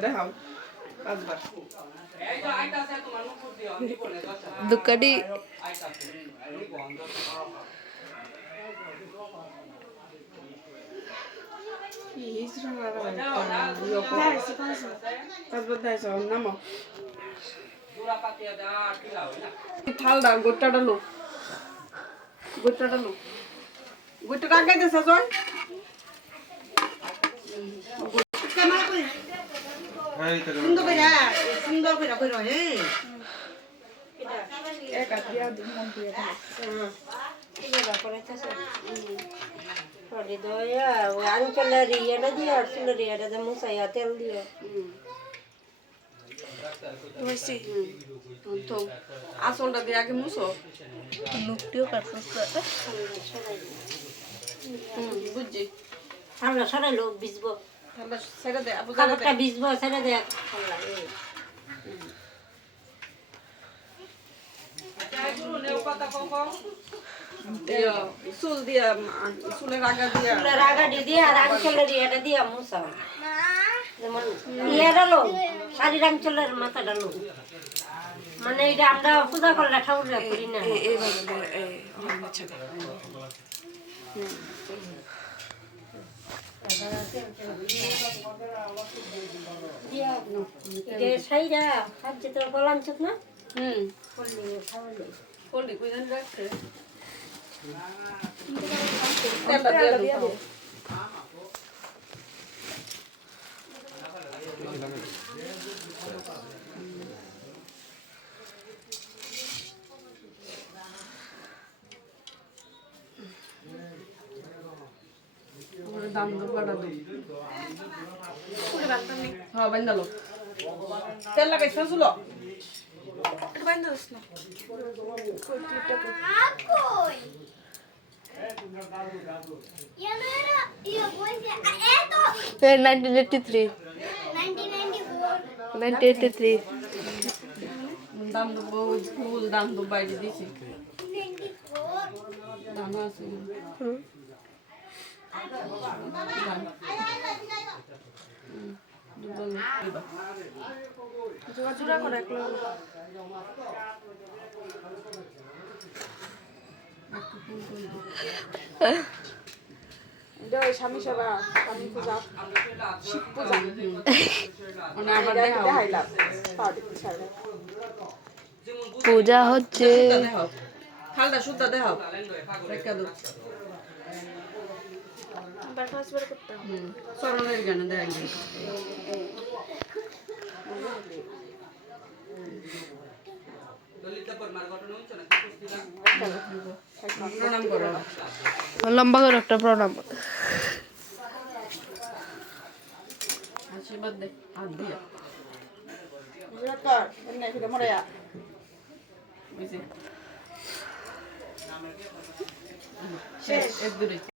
দেখাও পাঁচবার দোকানি পাঁচবার দেখাইছো নামো থালটা গোটাটা লো গোটাটা আগে দিছে জয় সুন্দর করে কইরো হ্যাঁ এক হাত দিয়া মন দিয়ে আঞ্চলের ইয়েটা দিয়ে আর্চলের ইয়েটা মুসাইয়া তেল দিয়ে তো আসলটা দিয়ে আগে মুছো নুকটিও কাটছ বুঝছি ঠান্ডা সরাইলো ভিজবো ঠান্ডা ছেড়ে দে আপু কাপড়টা ভিজবো ছেড়ে দে ঠান্ডা চুল দিয়া চুলের আগা দিয়া রাগা দিয়ে আর আঞ্চলের ইয়েটা দিয়ে মুসা যেমন ইয়েটা লো শাড়ির আঞ্চলের মাথাটা লো মানে এটা আমরা পূজা করলে ঠাকুররা করি না সাইরা খাচ্ছে তোর গলাম চোখ না কোল্ডি কইজন রাখছে দাম তো বাড়া দে হ্যাঁ বান্দালো তেল লাগাইছ চুলো এটা বান্দা দিস না এই 1983 1983 দাম তো বহুত ফুল দাম তো বাইরে দিছি দাম আছে জোড়া করে একলো জয় স্বামী সেবা স্বামী পূজা শিব পূজা মানে আবার দেখাইলাম পূজা হচ্ছে খালটা সুদ্ধা দেখাও রেখা দো চরণের গানে দেখাই প্রণাম করো লম্বা করে একটা প্রণাম আশীর্বাদ দে হাত দিয়া শেষ এক দূরে